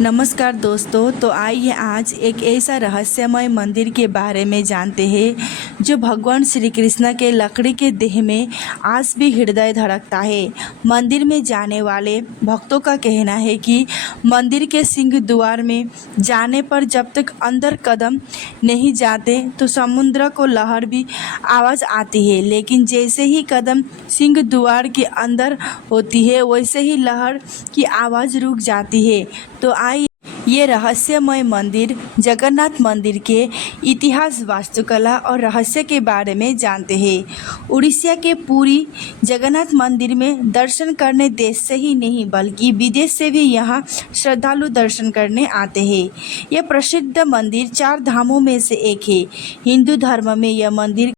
नमस्कार दोस्तों। तो आइए आज एक ऐसा रहस्यमय मंदिर के बारे में जानते हैं जो भगवान श्री कृष्ण के लकड़ी के देह में आज भी हृदय धड़कता है। मंदिर में जाने वाले भक्तों का कहना है कि मंदिर के सिंह द्वार में जाने पर जब तक अंदर कदम नहीं जाते तो समुद्र को लहर भी आवाज़ आती है, लेकिन जैसे ही कदम सिंह द्वार के अंदर होती है वैसे ही लहर की आवाज़ रुक जाती है। तो आइए ये रहस्यमय मंदिर जगन्नाथ मंदिर के इतिहास, वास्तुकला और रहस्य के बारे में जानते हैं। उड़ीसा के पुरी जगन्नाथ मंदिर में दर्शन करने देश से ही नहीं बल्कि विदेश से भी यहाँ श्रद्धालु दर्शन करने आते हैं। यह प्रसिद्ध मंदिर 4 धामों में से एक है। हिंदू धर्म में यह मंदिर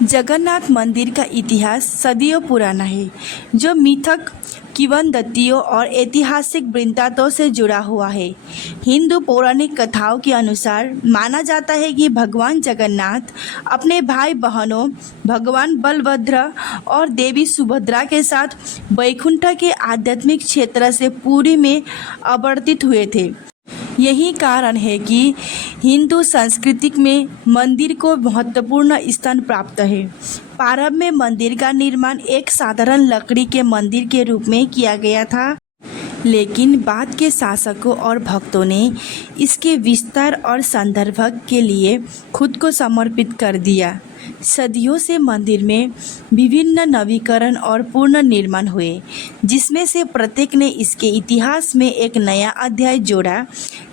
जगन्नाथ मंदिर का इतिहास सदियों पुराना है, जो मिथक, किंवदंतियों और ऐतिहासिक वृत्तांतों से जुड़ा हुआ है। हिंदू पौराणिक कथाओं के अनुसार माना जाता है कि भगवान जगन्नाथ अपने भाई बहनों भगवान बलभद्र और देवी सुभद्रा के साथ वैकुंठ के आध्यात्मिक क्षेत्र से पुरी में अवर्तित हुए थे। यही कारण है कि हिंदू संस्कृति में मंदिर को महत्वपूर्ण स्थान प्राप्त है। प्रारंभ में मंदिर का निर्माण एक साधारण लकड़ी के मंदिर के रूप में किया गया था, लेकिन बाद के शासकों और भक्तों ने इसके विस्तार और संदर्भ के लिए खुद को समर्पित कर दिया। सदियों से मंदिर में विभिन्न नवीकरण और पुनर्निर्माण हुए, जिसमें से प्रत्येक ने इसके इतिहास में एक नया अध्याय जोड़ा।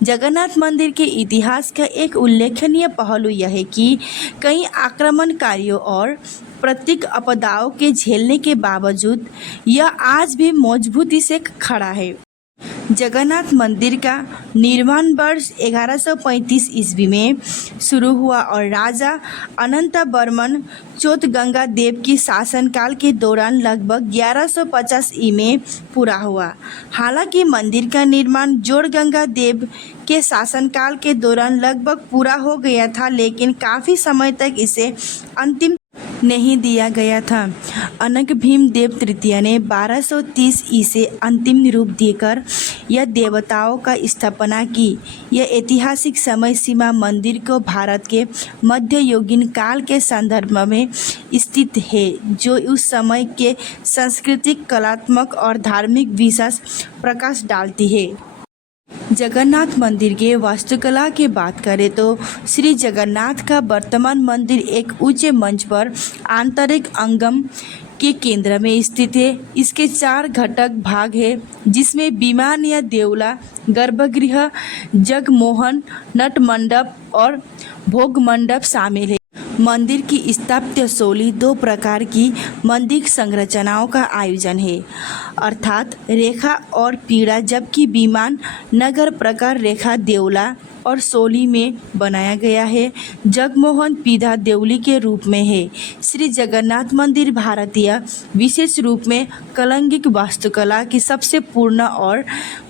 जगन्नाथ मंदिर के इतिहास का एक उल्लेखनीय पहलू यह है कि कई आक्रमणकारियों और प्रतीक आपदाओं के झेलने के बावजूद यह आज भी मजबूती से खड़ा है। जगन्नाथ मंदिर का निर्माण वर्ष 1135 ईस्वी में शुरू हुआ और राजा अनंत वर्मन चौथगंगा देव की शासनकाल के दौरान लगभग 1150 ई में पूरा हुआ। हालांकि मंदिर का निर्माण जोड़गंगा देव के शासनकाल के दौरान लगभग पूरा हो गया था, लेकिन काफ़ी समय तक इसे अंतिम नहीं दिया गया था। अनग भीम देव तृतीय ने 1230 ई से अंतिम रूप देकर यह देवताओं का स्थापना की। यह ऐतिहासिक समय सीमा मंदिर को भारत के मध्ययुगीन काल के संदर्भ में स्थित है, जो उस समय के सांस्कृतिक, कलात्मक और धार्मिक विशेष प्रकाश डालती है। जगन्नाथ मंदिर के वास्तुकला की बात करें तो श्री जगन्नाथ का वर्तमान मंदिर एक ऊंचे मंच पर आंतरिक अंगम के केंद्र में स्थित है। इसके 4 घटक भाग हैं, जिसमें विमान या देवला, गर्भगृह, जगमोहन, नट मंडप और भोग मंडप शामिल है। मंदिर की स्थापत्य शैली 2 प्रकार की मंदिर संरचनाओं का आयोजन है, अर्थात रेखा और पीढ़ा, जबकि विमान नगर प्रकार रेखा देवला और शैली में बनाया गया है। जगमोहन पीढ़ा देवली के रूप में है। श्री जगन्नाथ मंदिर भारतीय विशेष रूप में कलिंग वास्तुकला की सबसे पूर्ण और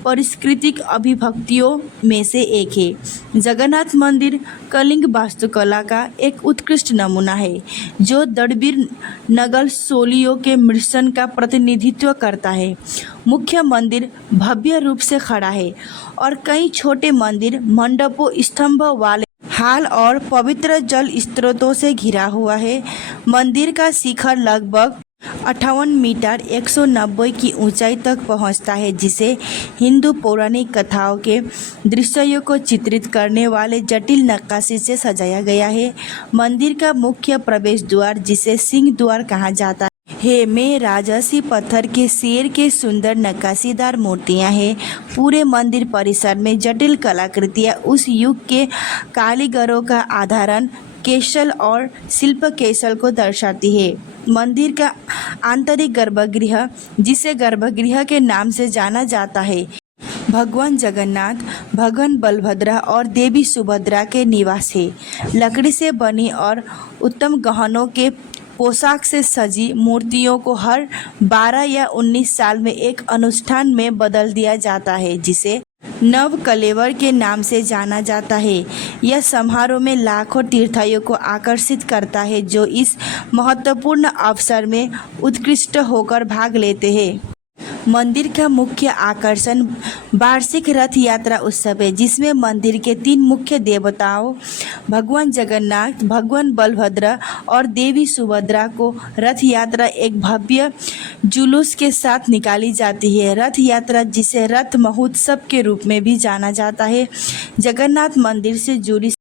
परिष्कृत अभिव्यक्तियों में से एक है। जगन्नाथ मंदिर कलिंग वास्तुकला का एक उत्कृष्ट नमूना है, जो द्रविड़ नगल शैलियों के मिश्रण का प्रतिनिधित्व करता है। मुख्य मंदिर भव्य रूप से खड़ा है और कई छोटे मंदिर मंडपों, स्तंभ वाले हाल और पवित्र जल स्रोतों से घिरा हुआ है। मंदिर का शिखर लगभग 58 मीटर 190 की ऊंचाई तक पहुंचता है, जिसे हिंदू पौराणिक कथाओं के दृश्यों को चित्रित करने वाले जटिल नक्काशी से सजाया गया है। मंदिर का मुख्य प्रवेश द्वार, जिसे सिंह द्वार कहा जाता है, में राजसी पत्थर के शेर के सुंदर नक्काशीदार मूर्तियां हैं। पूरे मंदिर परिसर में जटिल कलाकृतियां उस युग के कारीगरों का आधारण कौशल और शिल्प कौशल को दर्शाती है। मंदिर का आंतरिक गर्भगृह, जिसे गर्भगृह के नाम से जाना जाता है, भगवान जगन्नाथ, भगवान बलभद्र और देवी सुभद्रा के निवास है। लकड़ी से बनी और उत्तम गहनों के पोशाक से सजी मूर्तियों को हर 12 या 19 साल में एक अनुष्ठान में बदल दिया जाता है, जिसे नव कलेवर के नाम से जाना जाता है। यह समारोह में लाखों तीर्थयात्रियों को आकर्षित करता है, जो इस महत्वपूर्ण अवसर में उत्कृष्ट होकर भाग लेते हैं। मंदिर का मुख्य आकर्षण वार्षिक रथ यात्रा उत्सव है, जिसमें मंदिर के 3 मुख्य देवताओं भगवान जगन्नाथ, भगवान बलभद्र और देवी सुभद्रा को रथ यात्रा एक भव्य जुलूस के साथ निकाली जाती है। रथ यात्रा, जिसे रथ महोत्सव के रूप में भी जाना जाता है, जगन्नाथ मंदिर से जुड़ी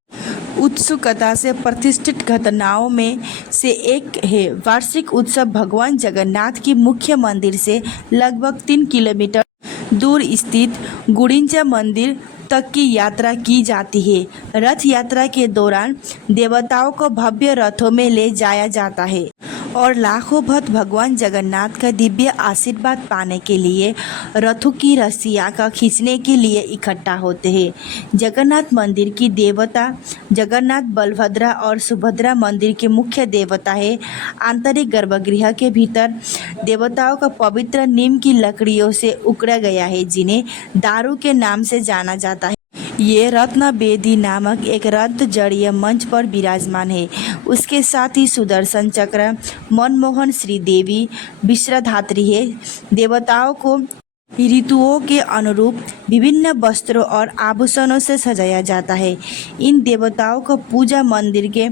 उत्सुकता से प्रतिष्ठित घटनाओं में से एक है। वार्षिक उत्सव भगवान जगन्नाथ की मुख्य मंदिर से लगभग 3 किलोमीटर दूर स्थित गुड़िचा मंदिर तक की यात्रा की जाती है। रथ यात्रा के दौरान देवताओं को भव्य रथों में ले जाया जाता है और लाखों भक्त भगवान जगन्नाथ का दिव्य आशीर्वाद पाने के लिए रथों की रस्सियाँ का खींचने के लिए इकट्ठा होते हैं। जगन्नाथ मंदिर की देवता जगन्नाथ, बलभद्रा और सुभद्रा मंदिर के मुख्य देवता है। आंतरिक गर्भगृह के भीतर देवताओं का पवित्र नीम की लकड़ियों से उकड़ा गया है, जिन्हें दारू के नाम से जाना जाता है। ये रत्न बेदी नामक एक रत्न जड़ीय मंच पर विराजमान है। उसके साथ ही सुदर्शन चक्र, मनमोहन श्रीदेवी, विश्राधात्री है। देवताओं को ऋतुओं के अनुरूप विभिन्न वस्त्रों और आभूषणों से सजाया जाता है। इन देवताओं को पूजा मंदिर के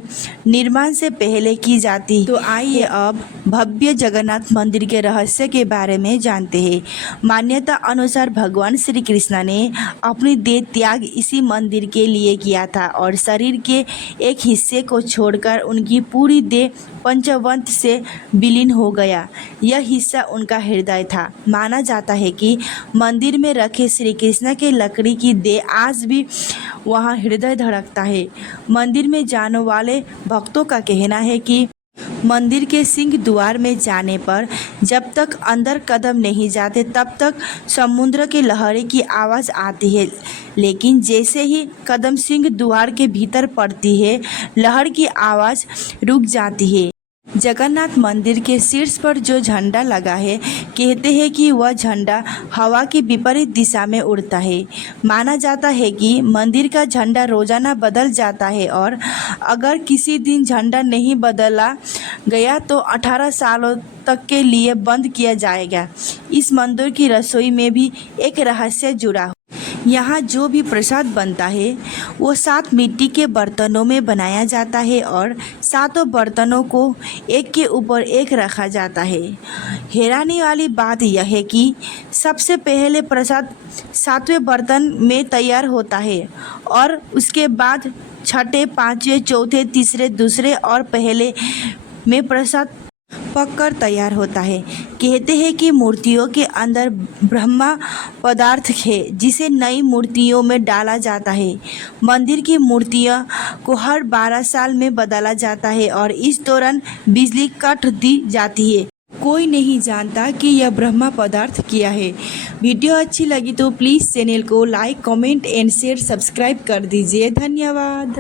निर्माण से पहले की जाती है। तो आइए अब भव्य जगन्नाथ मंदिर के रहस्य के बारे में जानते हैं। मान्यता अनुसार भगवान श्री कृष्ण ने अपनी देह त्याग इसी मंदिर के लिए किया था और शरीर के एक हिस्से को छोड़कर उनकी पूरी देह पंचवंत से विलीन हो गया। यह हिस्सा उनका हृदय था। माना जाता है कि मंदिर में रखे श्री कृष्ण के लकड़ी की देह आज भी वहां हृदय धड़कता है। मंदिर में जाने वाले भक्तों का कहना है कि मंदिर के सिंह द्वार में जाने पर जब तक अंदर कदम नहीं जाते तब तक समुद्र की लहरें की आवाज़ आती है, लेकिन जैसे ही कदम सिंह द्वार के भीतर पड़ती है, लहर की आवाज़ रुक जाती है। जगन्नाथ मंदिर के शीर्ष पर जो झंडा लगा है, कहते हैं कि वह झंडा हवा की विपरीत दिशा में उड़ता है। माना जाता है कि मंदिर का झंडा रोजाना बदल जाता है और अगर किसी दिन झंडा नहीं बदला गया तो 18 सालों तक के लिए बंद किया जाएगा। इस मंदिर की रसोई में भी एक रहस्य जुड़ा है। यहाँ जो भी प्रसाद बनता है वो 7 मिट्टी के बर्तनों में बनाया जाता है और 7 बर्तनों को एक के ऊपर एक रखा जाता है। हैरानी वाली बात यह है कि सबसे पहले प्रसाद 7वें बर्तन में तैयार होता है और उसके बाद छठे, 5वें, चौथे, तीसरे, दूसरे और पहले में प्रसाद पककर तैयार होता है। कहते हैं कि मूर्तियों के अंदर ब्रह्मा पदार्थ है, जिसे नई मूर्तियों में डाला जाता है। मंदिर की मूर्तियों को हर 12 साल में बदला जाता है और इस दौरान बिजली कट दी जाती है। कोई नहीं जानता कि यह ब्रह्मा पदार्थ क्या है। वीडियो अच्छी लगी तो प्लीज़ चैनल को like, comment and share subscribe कर दीजिए। धन्यवाद।